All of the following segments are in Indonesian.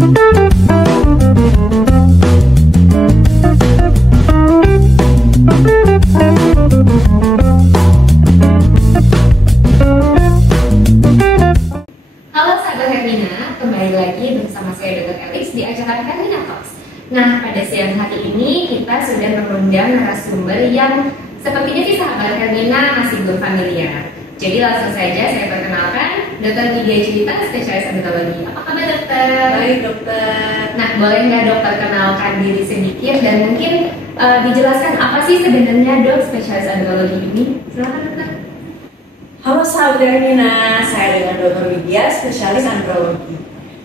Halo sahabat Hermina, kembali lagi bersama saya Dr. Elis di acara Hermina Talks. Nah, pada siang hari ini kita sudah mengundang narasumber yang sepertinya sih sahabat Hermina masih belum familiar. Jadi langsung saja saya perkenalkan Dr. Widya Julita, spesialis odontologi. Apa kabar dokter? Baik dokter. Nah, boleh nggak dokter kenalkan diri sedikit dan mungkin dijelaskan apa sih sebenarnya dok spesialis odontologi ini? Silakan dokter. Halo sahabat Hermina, saya dengan Dr. Widya, spesialis andrologi.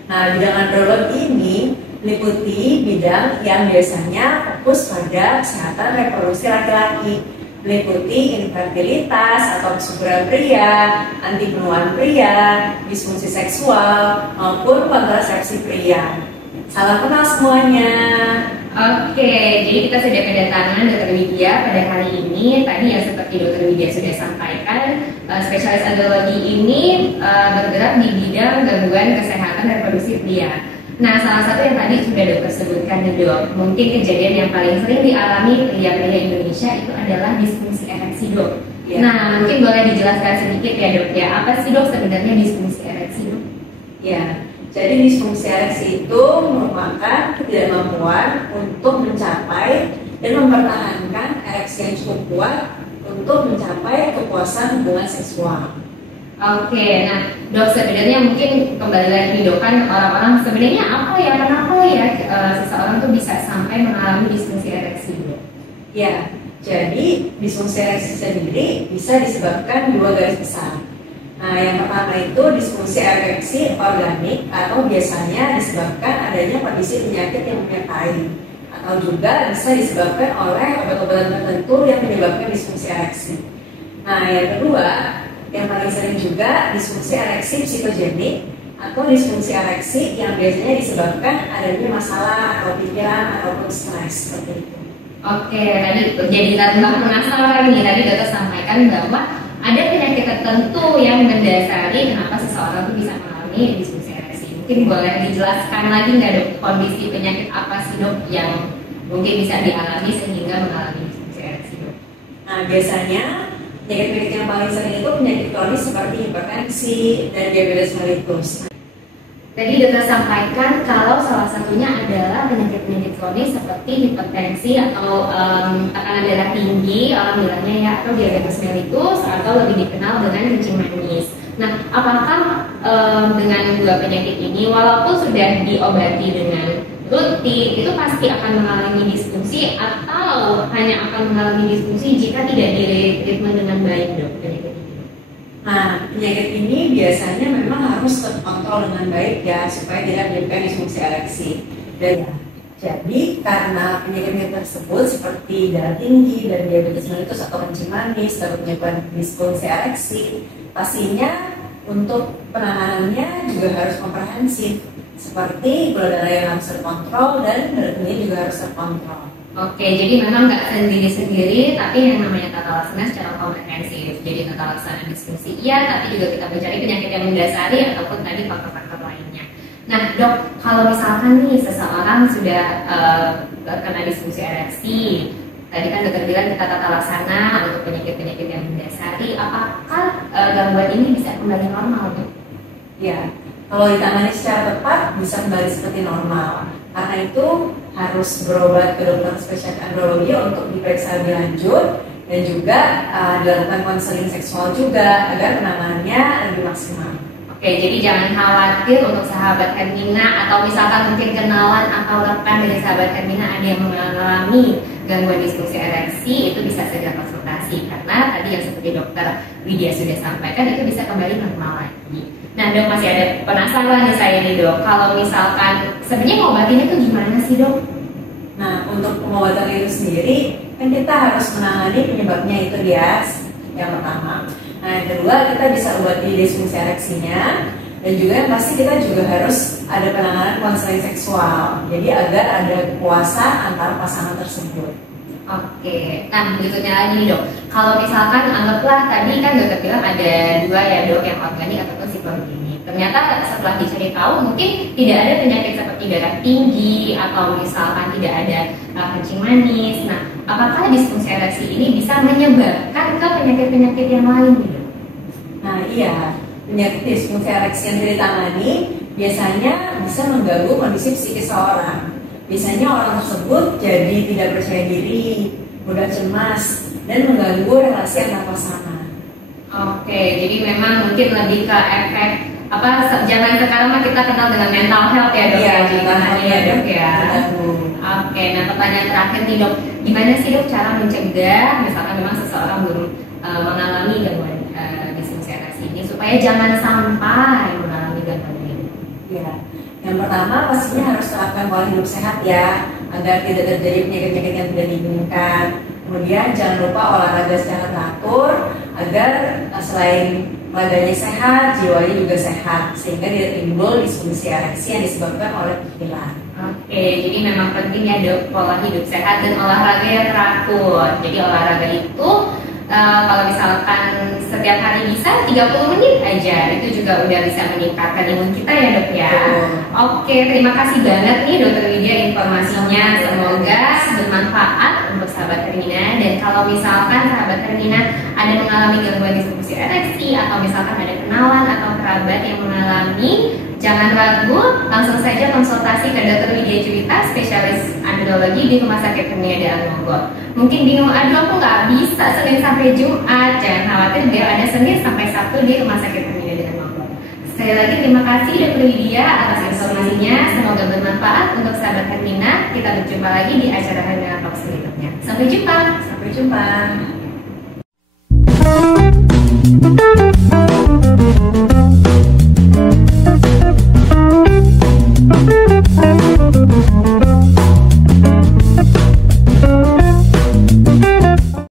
Nah, bidang andrologi ini meliputi bidang yang biasanya fokus pada kesehatan reproduksi laki-laki, meliputi infertilitas atau kesuburan pria, anti penuaan pria, disfungsi seksual, maupun kontrasepsi pria. Salam kenal semuanya. Oke, jadi kita sudah kedatangan Dr. Widya pada hari ini. Tadi yang seperti Dr. Widya sudah sampaikan, spesialis andrologi ini bergerak di bidang gangguan kesehatan reproduksi pria. Nah, salah satu yang tadi sudah dokter sebutkan nih dok, mungkin kejadian yang paling sering dialami pria-pria Indonesia itu adalah disfungsi ereksi dok. Ya. Nah, mungkin boleh dijelaskan sedikit ya dok ya, apa sih dok sebenarnya disfungsi ereksi dok? Ya, jadi disfungsi ereksi itu merupakan ketidakmampuan untuk mencapai dan mempertahankan ereksi yang cukup kuat untuk mencapai kepuasan hubungan seksual. Oke, nah dok sebenarnya mungkin kembali lagi dok, kan orang-orang sebenarnya apa ya, kenapa ya seseorang tuh bisa sampai mengalami disfungsi ereksi dok? Ya, jadi disfungsi ereksi sendiri bisa disebabkan dua garis besar. Nah, yang pertama itu disfungsi ereksi organik atau biasanya disebabkan adanya kondisi penyakit yang menyertai, atau juga bisa disebabkan oleh obat-obatan tertentu yang menyebabkan disfungsi ereksi. Nah, yang kedua, yang paling sering juga disfungsi ereksi psikogenik atau disfungsi ereksi yang biasanya disebabkan adanya masalah atau pikiran ataupun stres seperti itu. Oke, tadi jadi tambah penasaran nih, tadi dokter sampaikan bahwa ada penyakit tertentu yang mendasari kenapa seseorang itu bisa mengalami disfungsi ereksi. Mungkin boleh dijelaskan lagi nggak dok, kondisi penyakit apa sih dok yang mungkin bisa dialami sehingga mengalami disfungsi ereksi dok? Nah, biasanya penyakit-penyakit yang paling sering itu penyakit kronis seperti hipertensi dan diabetes mellitus. Tadi dokter sampaikan kalau salah satunya adalah penyakit-penyakit kronis seperti hipertensi atau tekanan darah tinggi, orang bilangnya ya, atau diabetes mellitus atau lebih dikenal dengan kencing manis. Nah, apakah dengan dua penyakit ini walaupun sudah diobati dengan rutin itu pasti akan mengalami disfungsi atau hanya akan mengalami disfungsi jika tidak di-treatment dengan baik dok penyakit ini? Nah, penyakit ini biasanya memang harus terkontrol dengan baik ya, supaya tidak menyebabkan disfungsi ereksi. Dan jadi karena penyakit tersebut seperti darah tinggi dan diabetes mellitus atau kencing manis dapat menyebabkan disfungsi ereksi, pastinya untuk penanganannya juga harus komprehensif, seperti gula darah yang harus terkontrol dan darah tinggi juga harus terkontrol. Oke, jadi memang nggak sendiri-sendiri, tapi yang namanya tata laksana secara komprehensif. Jadi tata laksana disfungsi iya, tapi juga kita mencari penyakit yang mendasari ataupun tadi faktor-faktor lainnya. Nah dok, kalau misalkan nih seseorang sudah terkena disfungsi ereksi, tadi kan dokter bilang kita tata laksana untuk penyakit-penyakit yang mendasari, apakah gangguan ini bisa kembali normal dok? Ya, kalau ditangani secara tepat bisa kembali seperti normal. Karena itu harus berobat ke dokter spesialis andrologi untuk diperiksa lebih lanjut dan juga dilakukan konseling seksual juga agar penanganannya lebih maksimal. Oke, jadi jangan khawatir untuk sahabat Hermina atau misalkan mungkin kenalan atau rekan dari sahabat Hermina ada yang mengalami gangguan disfungsi ereksi, itu bisa segera konsultasi karena tadi yang seperti dokter Widya sudah sampaikan itu bisa kembali normal lagi. Nah dok, masih ada penasaran nih saya nih dok, kalau misalkan sebenarnya ngobatinnya tuh gimana sih dok? Nah, untuk pengobatan itu sendiri kan kita harus menangani penyebabnya itu dia yang pertama. Nah, yang kedua kita bisa obati disfungsi ereksinya dan juga yang pasti kita juga harus ada penanganan konseling seksual. Jadi agar ada kepuasan antara pasangan tersebut. Oke, nah berikutnya lagi nih dok, kalau misalkan anggaplah tadi kan dokter bilang ada dua ya dok, yang organik ataupun psikogenik. Ternyata setelah dicari tahu mungkin tidak ada penyakit seperti darah tinggi atau misalkan tidak ada kencing manis. Nah, apakah disfungsi ereksi ini bisa menyebabkan ke penyakit-penyakit yang lain gitu? Nah iya, penyakit disfungsi ereksi yang ditangani biasanya bisa mengganggu kondisi psikis seorang. Biasanya orang tersebut jadi tidak percaya diri, mudah cemas, dan mengganggu relasi antar pasangan. Oke, jadi memang mungkin lebih ke efek zaman sekarang mah kita kenal dengan mental health ya dok, Iya, ya, jadi ya dok ya. Oke, nah pertanyaan terakhir nih dok, gimana sih dok cara mencegah misalkan memang seseorang belum mengalami gangguan disfungsi ereksi ini supaya jangan sampai mengalami gangguan ini? Ya, yang pertama pastinya harus terapkan pola hidup sehat ya, agar tidak terjadi penyakit-penyakit yang tidak diinginkan. Kemudian jangan lupa olahraga secara teratur agar selain badannya sehat, jiwanya juga sehat, sehingga tidak timbul disfungsi ereksi yang disebabkan oleh kehamilan. Oke, jadi memang penting ya dok pola hidup sehat dan olahraga yang teratur. Jadi olahraga itu kalau misalkan setiap hari bisa 30 menit aja, itu juga udah bisa meningkatkan imun kita ya dok ya. Oke, terima kasih banget nih Dokter Widya informasinya. Semoga bermanfaat untuk sahabat Hermina. Dan kalau misalkan sahabat Hermina ada mengalami gangguan disfungsi ereksi atau misalkan ada kenalan atau kerabat yang mengalami, jangan ragu, langsung saja konsultasi ke Dr. Widya Juwita, spesialis andrologi di Rumah Sakit Hermina Daan Bogor. Mungkin bingung, aduh aku nggak bisa Senin sampai Jumat. Jangan khawatir, beliau ada Senin sampai Sabtu di Rumah Sakit Hermina Daan Bogor. Sekali lagi terima kasih Dr. Widya atas informasinya. Semoga bermanfaat untuk sahabat Hermina. Kita berjumpa lagi di acara Hermina Talks berikutnya. Sampai jumpa. Sampai jumpa. Thank you.